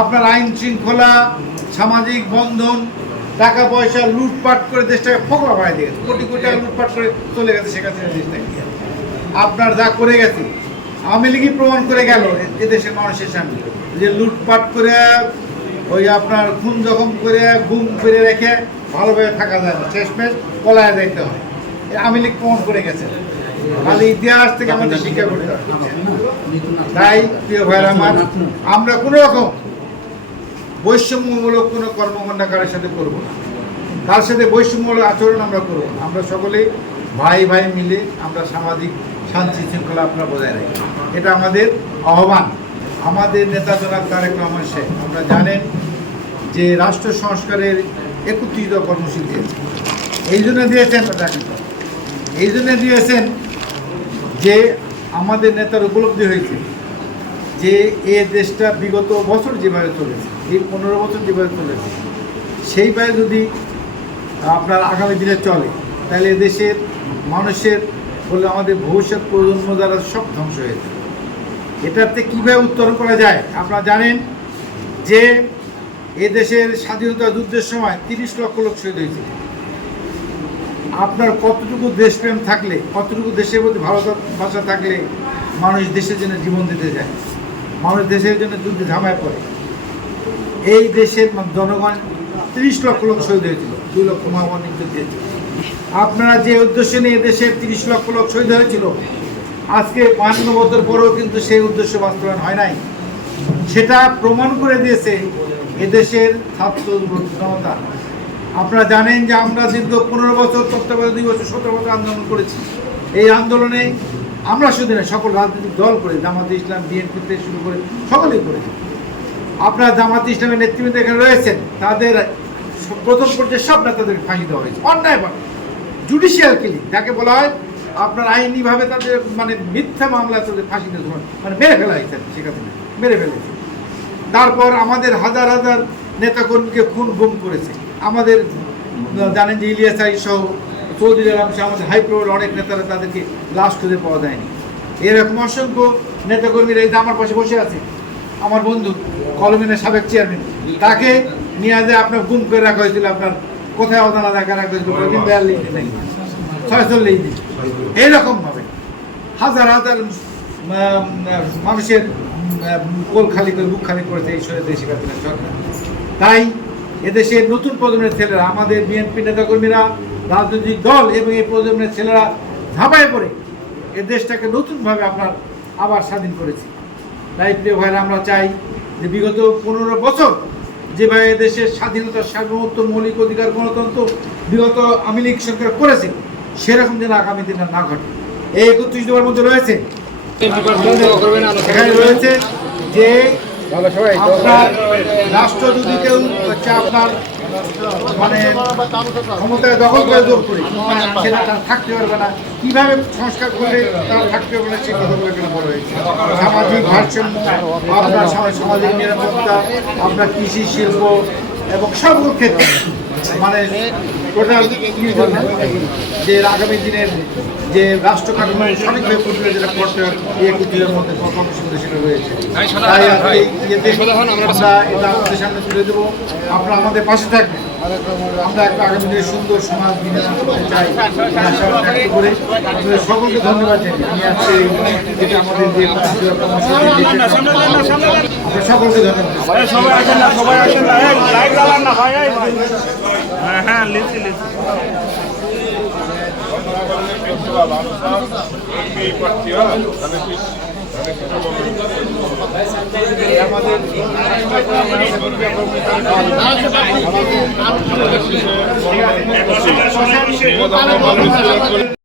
আপনার আইন শৃঙ্খলা, সামাজিক বন্ধন টাকা পয়সা লুটপাট করে দেশটাকে ফোকলা বাড়াই দিয়ে কোটি কোটি টাকা লুটপাট করে চলে গেছে শেখ হাসিনা দেশটাকে। আপনার যা করে গেছে, আওয়ামী লীগই প্রমাণ করে গেল এদেশের মানুষের সামনে। যে লুটপাট করে, ওই আপনার খুন জখম করে, গুম করে রেখে ভালোভাবে থাকা যায় না। শেষমেশ পলায় যাইতে হয়। আওয়ামী লীগ প্রমাণ করে গেছে। খালি ইতিহাস থেকে আমাদের শিক্ষা করতে হবে তাই, প্রিয় ভাইয়ের আমার, আমরা কোনো রকম বৈষম্যমূলক কোনো কর্মকাণ্ড কারোর সাথে করব না। তার সাথে বৈষম্যমূলক আচরণ আমরা করব? আমরা সকলে ভাই ভাই মিলে আমরা সামাজিক শান্তি শৃঙ্খলা আপনারা বজায় রাখি। এটা আমাদের আহ্বান। আমাদের নেতা জনাব তারেক রহমান শেখ আমরা জানেন যে রাষ্ট্র সংস্কারের একত্রিত কর্মসূচি দিয়েছেন। এই জন্য দিয়েছেন এই জন্য দিয়েছেন যে আমাদের নেতার উপলব্ধি হয়েছে। যে এ দেশটা বিগত বছর যেভাবে চলেছে, এই পনেরো বছর যেভাবে চলেছে সেইভাবে যদি আপনার আগামী দিনে চলে, তাহলে দেশের মানুষের বলে আমাদের ভবিষ্যৎ প্রজন্ম দ্বারা সব ধ্বংস হয়ে যাবে। এটাতে কীভাবে উত্তরণ করা যায়? আপনারা জানেন যে এ দেশের স্বাধীনতা যুদ্ধের সময় তিরিশ লক্ষ লোক শহীদ হয়েছিল। আপনার কতটুকু দেশপ্রেম থাকলে, কতটুকু দেশের প্রতি ভালোবাসা থাকলে মানুষ দেশের জন্য জীবন দিতে যায়? মানুষ দেশের জন্য যুদ্ধে ঝামায় পড়ে। এই দেশের জনগণ তিরিশ লক্ষ লোক শহীদ হয়েছিল, দুই লক্ষ মহামান আপনারা যে উদ্দেশ্য নিয়ে দেশের তিরিশ লক্ষ লোক শহীদ হয়েছিল, আজকে বান্ন বছর পরেও কিন্তু সেই উদ্দেশ্য বাস্তবায়ন হয় নাই। সেটা প্রমাণ করে দিয়েছে এদেশের ছাত্র জনতা। আপনারা জানেন যে আমরা দীর্ঘ পনেরো বছর তত্ত্বাবধায়ক দুই বছর, সতেরো বছর আন্দোলন করেছি। এই আন্দোলনে আমরা শুধু না, সকল রাজনৈতিক দল করে, জামাত ইসলাম, বিএনপি থেকে শুরু করে সকলেই করেছে আপনারা জামাত ইসলামের নেতৃবৃন্দ এখানে রয়েছেন, তাদের প্রথম পর্যায়ে সব নেতাদেরকে ফাঁসি দেওয়া হয়েছে। অন্যায়ভাবে। জুডিশিয়াল কিলিং যাকে বলা হয়, আপনার আইনিভাবে তাদের মানে মিথ্যা মামলা তাদের ফাঁসি দেওয়া। মানে মেরে ফেলা হয়েছে সেখানে মেরে ফেলেছে তারপর আমাদের হাজার হাজার নেতাকর্মীকে খুন গুম করেছে। আমাদের জানেন যে ইলিয়াস আই সহ চৌধুরী আলম সহ আমাদের হাইপ্রোর অনেক নেতারা তাদেরকে লাশ খুঁজে পাওয়া যায়নি। এরকম অসংখ্য নেতাকর্মীরা এই যে আমার পাশে বসে আছে আমার বন্ধু কলমিনের সাবেক চেয়ারম্যান তাকে নিয়ে যায় আপনার গুম করে রাখা হয়েছিল আপনার কোথায় অজানা দেখা রাখা হয়েছিল প্রতিদিন বিয়াল্লিশ দিন নাকি ছয়চল্লিশ দিন। এইরকমভাবে হাজার হাজার মানুষের কোল খালি করে বুক খালি করেছে এই দেশি কাতিনা সরকার। তাই এদেশের নতুন প্রজন্মের ছেলেরা আমাদের বিএনপি নেতাকর্মীরা রাজনৈতিক দল এবং এই প্রজন্মের ছেলেরা ঝাঁপায় পড়ে। এ দেশটাকে নতুনভাবে আপনার আবার স্বাধীন করেছে। তাই প্রিয় ভাইরা, আমরা চাই যে বিগত পনেরো বছর যেভাবে দেশের স্বাধীনতা সার্বভৌমত্ব মৌলিক অধিকার, গণতন্ত্র বিগত আওয়ামী লীগ সরকার করেছে, সেরকম যেন আগামী দিনে না ঘটে। এই একত্রিশ দেওয়ার মধ্যে রয়েছে। এখানে রয়েছে যে রাষ্ট্র যদি কেউ হচ্ছে আপনার মানে ক্ষমতায় দখল করে জোর করে সেটা তার থাকতে পারবে না, কীভাবে সংস্কার করলে তার থাকতে পারবে না সে কথাগুলো এখানে সামাজিক ভারসাম্য, আপনার সামাজিক নিরাপত্তা, আপনার কৃষি শিল্প, এবং সব ক্ষেত্রে মানে টোটাল যে আগামী দিনের যে রাষ্ট্র কাঠামো সঠিকভাবে পরিচালনা যেটা করতে এই একত্রিশের মধ্যে সেটা রয়েছে তাই আজকে আমরা এটা আপনাদের সামনে তুলে দেবো। আপনারা আমাদের পাশে থাকবেন। আমরা একটা আগামী দিনে সুন্দর সমাজ করতে চাই। করে সকলকে ধন্যবাদ জানাই আমি আজকে আমাদের যে কর্মসূচি আপনার সকলকে ধন্যবাদ সবাই আসেন না সবাই আসেন না। এই জ্বালান না ভাই হ্যাঁ হ্যাঁ লিখছি লিখছি। আমাদের